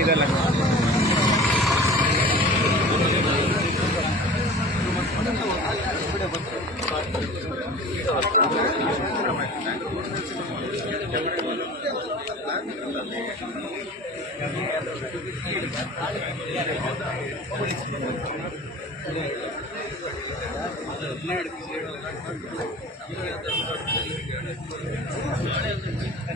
ಇದೆಲ್ಲ ಜನ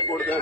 ಕೊಡದೆ